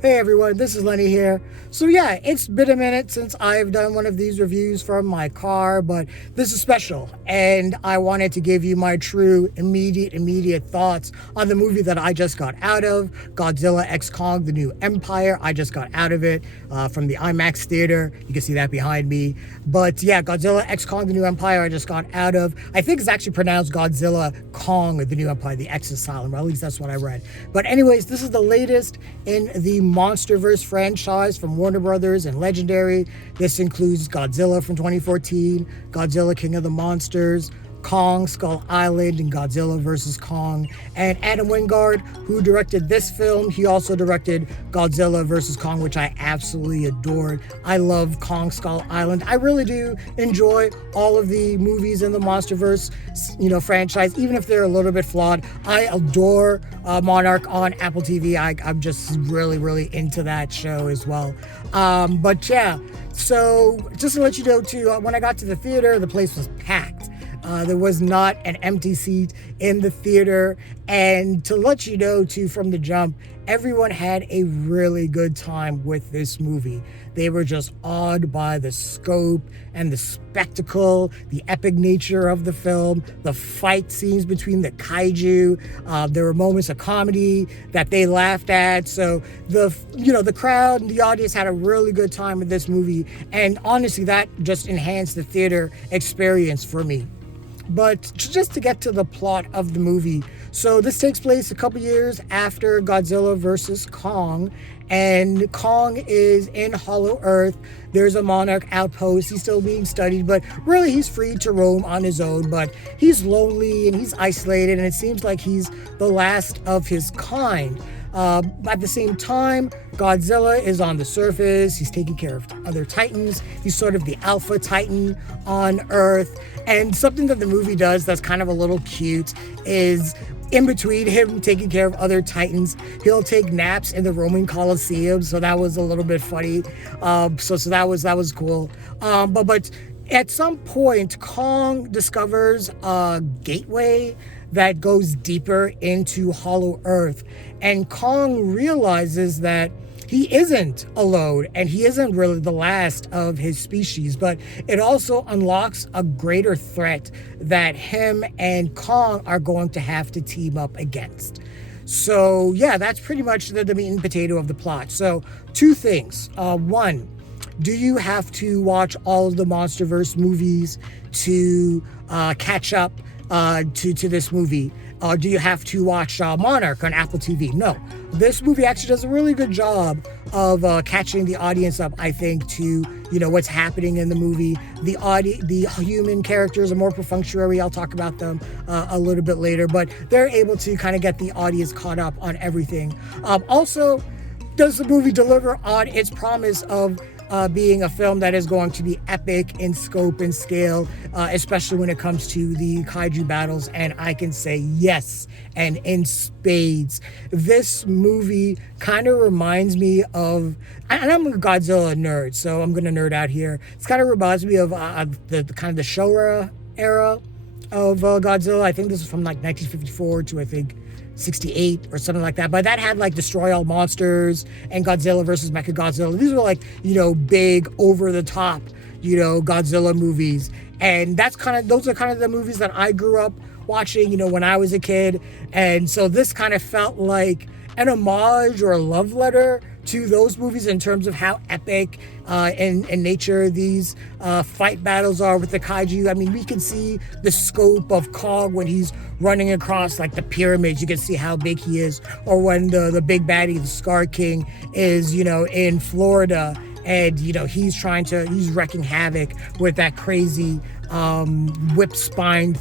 Hey everyone, this is Lenny here. So yeah, it's been a minute since I've done one of these reviews from my car, but this is special and I wanted to give you my true immediate thoughts on the movie that I just got out of, Godzilla X Kong, The New Empire. I just got out of it from the IMAX theater. You can see that behind me. But yeah, Godzilla X Kong, The New Empire, I just got out of. I think it's actually pronounced Godzilla Kong, The New Empire. The X is silent, or at least that's what I read. But anyways, this is the latest in the Monsterverse franchise from Warner Brothers and Legendary. This includes Godzilla from 2014, Godzilla King of the Monsters, Kong Skull Island, and Godzilla vs. Kong. And Adam Wingard, who directed this film, he also directed Godzilla vs. Kong, which I absolutely adored. I love Kong Skull Island. I really do enjoy all of the movies in the Monsterverse, franchise, even if they're a little bit flawed. I adore Monarch on Apple TV. I'm just really into that show as well. But yeah, so just to let you know too, when I got to the theater, the place was packed. There was not an empty seat in the theater. And to let you know, too, from the jump, everyone had a really good time with this movie. They were just awed by the scope and the spectacle, the epic nature of the film, the fight scenes between the kaiju. There were moments of comedy that they laughed at. So the crowd and the audience had a really good time with this movie. And honestly, that just enhanced the theater experience for me. But just to get to the plot of the movie, so this takes place a couple years after Godzilla vs. Kong, and Kong is in Hollow Earth. There's a Monarch outpost. He's still being studied, but really he's free to roam on his own, but he's lonely and he's isolated, and it seems like he's the last of his kind. At the same time, Godzilla is on the surface. He's taking care of other titans. He's sort of the alpha titan on Earth. And something that the movie does that's kind of a little cute is in between him taking care of other titans, he'll take naps in the Roman Colosseum. So that was a little bit funny. So that was cool. But at some point, Kong discovers a gateway that goes deeper into Hollow Earth. And Kong realizes that he isn't alone and he isn't really the last of his species, but it also unlocks a greater threat that him and Kong are going to have to team up against. So yeah, that's pretty much the meat and potato of the plot. So two things. One, do you have to watch all of the Monsterverse movies to catch up to this movie? Do you have to watch Monarch on Apple TV? No. This movie actually does a really good job of catching the audience up, I think, to what's happening in the movie. The human characters are more perfunctory. I'll talk about them a little bit later, but they're able to kind of get the audience caught up on everything. Also, does the movie deliver on its promise of being a film that is going to be epic in scope and scale, especially when it comes to the kaiju battles? And I can say yes, and in spades. This movie kind of reminds me of, and I'm a Godzilla nerd, so I'm going to nerd out here. It kind of reminds me of the kind of the Showa era of Godzilla. I think this is from like 1954 to I think 68 or something like that, but that had like Destroy All Monsters and Godzilla versus Mechagodzilla. These were like big over the top Godzilla movies, and those are kind of the movies that I grew up watching when I was a kid. And so this kind of felt like an homage or a love letter to those movies in terms of how epic in nature these fight battles are with the kaiju. I mean, we can see the scope of Kong when he's running across like the pyramids. You can see how big he is. Or when the big baddie, the Scar King, is in Florida, and he's wrecking havoc with that crazy whip spine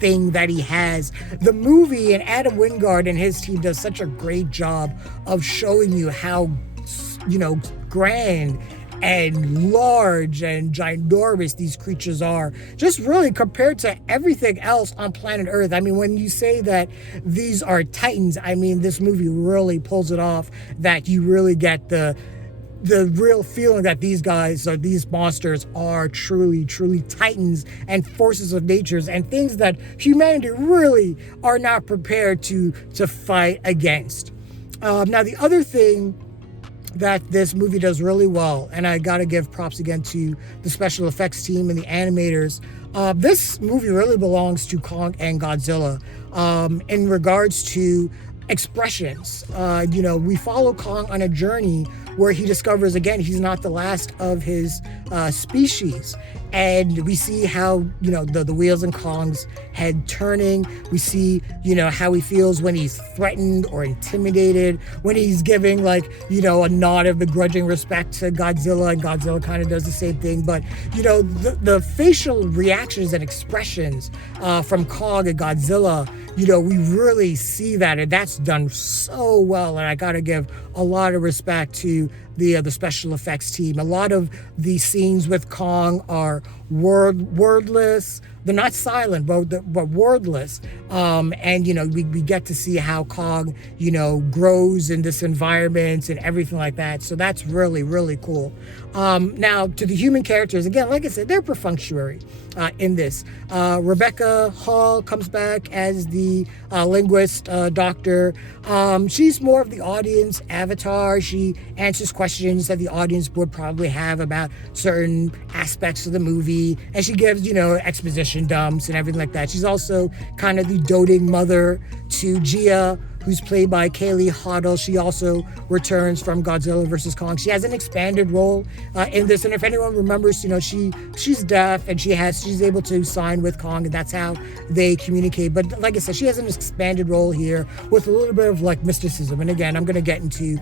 thing that he has. The movie, and Adam Wingard and his team does such a great job of showing you how grand and large and ginormous these creatures are, just really compared to everything else on planet Earth. I mean, when you say that these are titans, I mean, this movie really pulls it off, that you really get the real feeling that these guys, or these monsters, are truly titans and forces of nature, and things that humanity really are not prepared to fight against. Now, the other thing that this movie does really well, and I gotta give props again to the special effects team and the animators. This movie really belongs to Kong and Godzilla in regards to expressions. We follow Kong on a journey where he discovers again he's not the last of his species, and we see how the wheels in Kong's head turning. We see how he feels when he's threatened or intimidated, when he's giving a nod of begrudging respect to Godzilla, and Godzilla kind of does the same thing. But the facial reactions and expressions from Kong and Godzilla, we really see that, and that's done so well. And I gotta give a lot of respect to the special effects team. A lot of the scenes with Kong are wordless. They're not silent, but wordless. And we get to see how Kong grows in this environment and everything like that. So that's really, really cool. Now to the human characters, again, like I said, they're perfunctory in this. Rebecca Hall comes back as the linguist doctor. She's more of the audience avatar. She answers questions that the audience would probably have about certain aspects of the movie, and she gives exposition dumps and everything like that. She's also kind of the doting mother to Gia, who's played by Kaylee Hottle. She also returns from Godzilla vs. Kong. She has an expanded role in this, and if anyone remembers, she's deaf and she's able to sign with Kong, and that's how they communicate. But like I said, she has an expanded role here with a little bit of mysticism. And again, I'm going to get into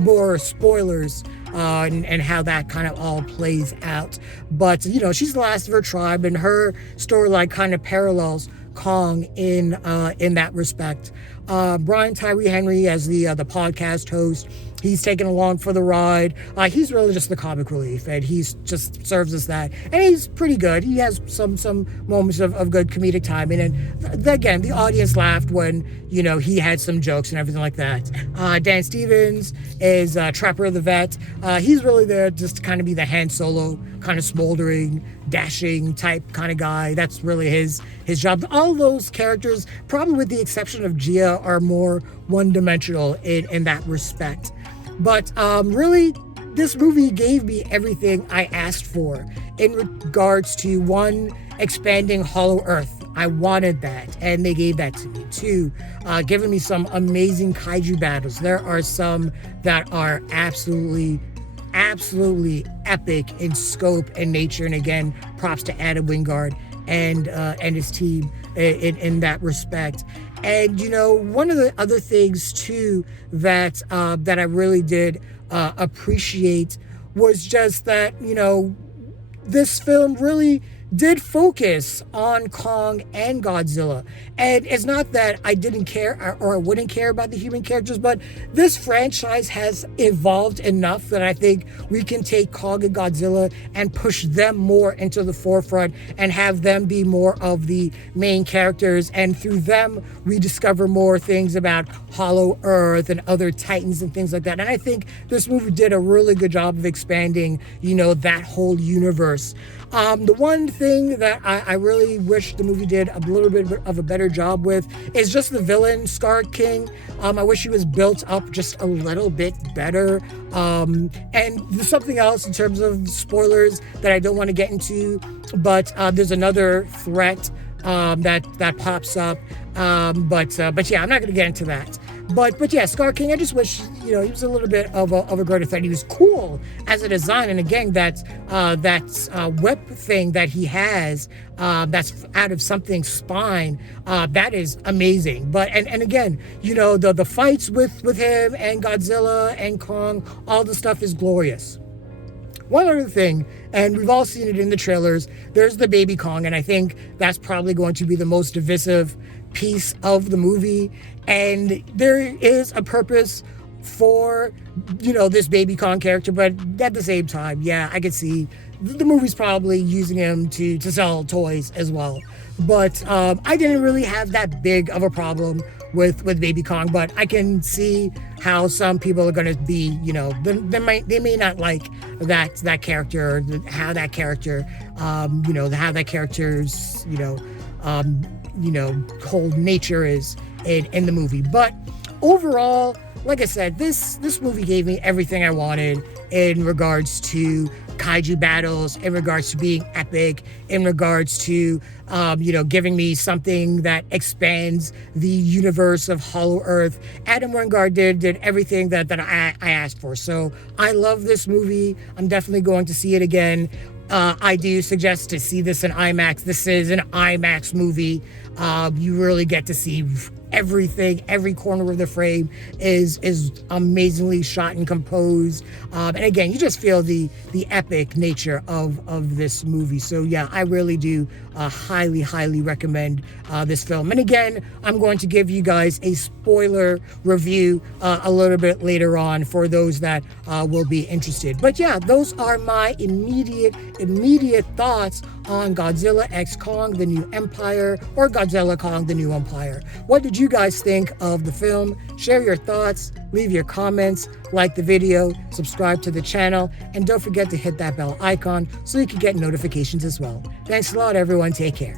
more spoilers and how that kind of all plays out. But she's the last of her tribe, and her storyline kind of parallels Kong in that respect. Brian Tyree Henry as the podcast host. He's taken along for the ride. He's really just the comic relief, and he's just serves us that. And he's pretty good. He has some moments of good comedic timing. And again, the audience laughed when, he had some jokes and everything like that. Dan Stevens is Trapper the Vet. He's really there just to kind of be the Han Solo, kind of smoldering, dashing type kind of guy. That's really his job. All those characters, probably with the exception of Gia, are more one-dimensional in that respect. But really, this movie gave me everything I asked for in regards to, one, expanding Hollow Earth. I wanted that, and they gave that to me. Two, giving me some amazing kaiju battles. There are some that are absolutely epic in scope and nature. And again, props to Adam Wingard and his team in that respect. And one of the other things too that I really did appreciate was just that this film really did focus on Kong and Godzilla. And it's not that I didn't care or I wouldn't care about the human characters, but this franchise has evolved enough that I think we can take Kong and Godzilla and push them more into the forefront and have them be more of the main characters. And through them, we discover more things about Hollow Earth and other titans and things like that. And I think this movie did a really good job of expanding, that whole universe. The one thing that I really wish the movie did a little bit of a better job with is just the villain, Scar King. I wish he was built up just a little bit better. And there's something else in terms of spoilers that I don't want to get into, but there's another threat that pops up. But yeah, I'm not going to get into that. But yeah, Scar King, I just wish, he was a little bit of a greater threat. He was cool as a design. And again, that whip thing that he has, that's out of something's spine, that is amazing. But, and again, the fights with him and Godzilla and Kong, all the stuff is glorious. One other thing, and we've all seen it in the trailers, there's the baby Kong, and I think that's probably going to be the most divisive piece of the movie. And there is a purpose for, this baby Kong character, but at the same time, yeah, I could see the movie's probably using him to sell toys as well. But I didn't really have that big of a problem with baby Kong, but I can see how some people are going to be, they may not like that character, how that character, how that character's, whole nature is in the movie. But overall, like I said, this movie gave me everything I wanted in regards to kaiju battles, in regards to being epic, in regards to giving me something that expands the universe of Hollow Earth. Adam Wingard did everything that I asked for. So I love this movie. I'm definitely going to see it again. I do suggest to see this in IMAX. This is an IMAX movie. You really get to see everything. Every corner of the frame is amazingly shot and composed. And again, you just feel the epic nature of this movie. So yeah, I really do highly recommend this film. And again, I'm going to give you guys a spoiler review a little bit later on for those that will be interested. But yeah, those are my immediate thoughts on Godzilla X Kong, The New Empire, or Godzilla Kong, The New Empire. What did you guys think of the film? Share your thoughts, leave your comments, like the video, subscribe to the channel, and don't forget to hit that bell icon so you can get notifications as well. Thanks a lot, everyone. Take care.